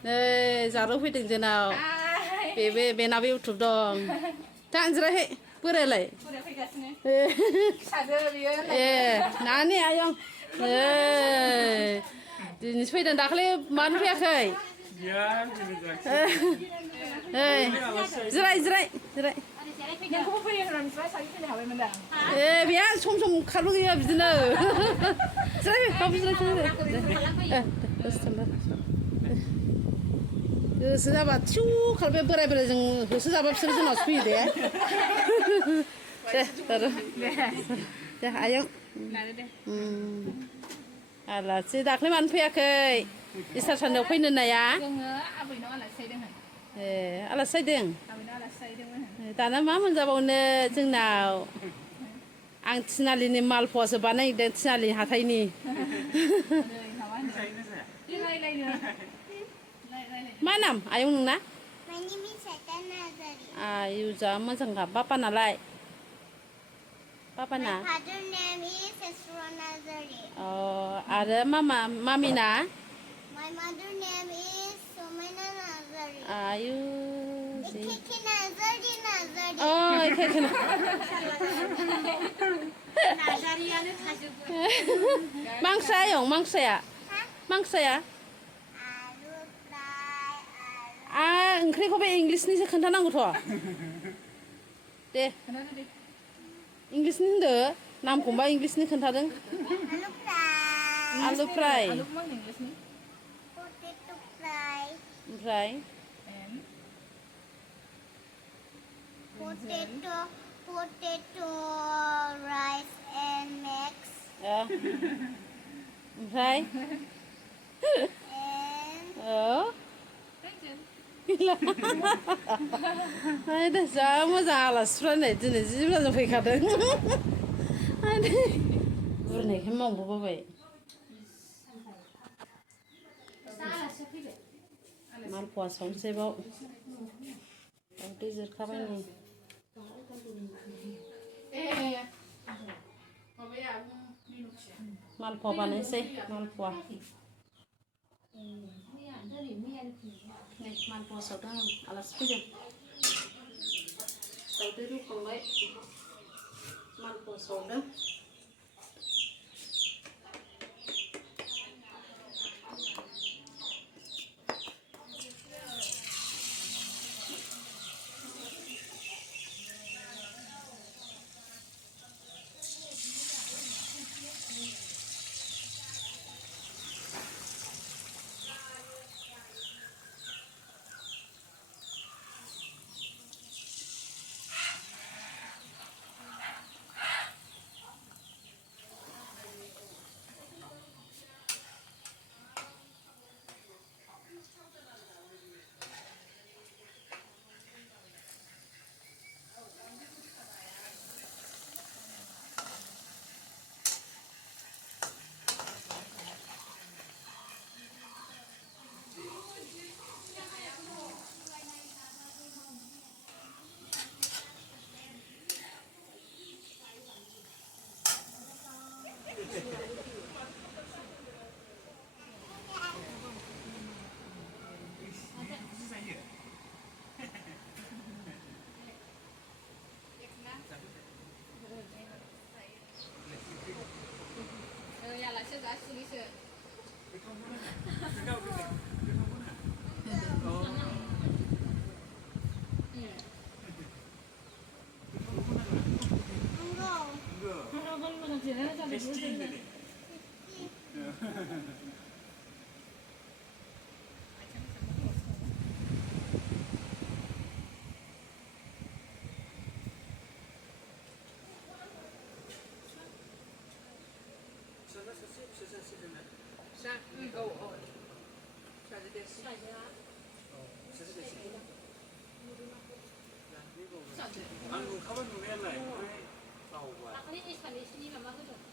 नै जारौ फैदों जोंनाव बेनाबो इउटुब दं थांज्राहै बोरायलाय बोराय फैगासिनो ए फिसाजो बियो ए नानि आयं दिनैसो फैदों दाखालि मानो फैयाखै जिराय जिराय जिराय नोंखौबो फैयो होननानै मिथिबाय साबि फैनो हाबायमोन दा ए बेहा सम सम खारबो गैया बिदिनो जिराय बाबु जिराय गोसो जाबा थिउ खारबाय बोराय बोरायजों होसो जाबा बिसोरो जोंनावसो फैयो दे दे आयं आलासि दाख्लै मानो फैयाखै इस्टार सान्देआव फैनो होननाया जोङो आबैनाव आलासि जाहैदोंमोन ए आलासि जाहैदों आबैनाव आलासि जाहैदोंमोन दाना मा मोनजाबावनो जोंनाव आं थिनालिनि मालपुवासो बानायदों थिनालि हाथायनि मा नाम आयं नोंना आयु जा मोजांखा बापानालाय बापाना आरो मामिना आयु मा ओंख्रि आयं मा ओंख्रिया मा ओंख्रिया ओंख्रिखौ बे इंलिसनिसो खोन्थानांगौथ' दे इंलिसनि होनदो नामखौबा इंलिसनि खोन्थादों आलु फ्राय ओमफ्राय potato rice and mix ओमफ्राय जा मोजां आलासिफ्रा नै दिनै जि मोजां फैखादों गुरनायखाय मावबोबाय मालपुवा सावनोसै बाव दै जिरखाबाय नै मालपुवा बानायनोसै मालपुवा मालपुवा सावदों आं आलासि फैदों दावदै रुखांबाय मालपुवा सावदों आलासि जासिगोनसो आं नुखाबाय नुनायालाय ओमफ्राय बावबाय दाखालि एसामिसनि माबा होदों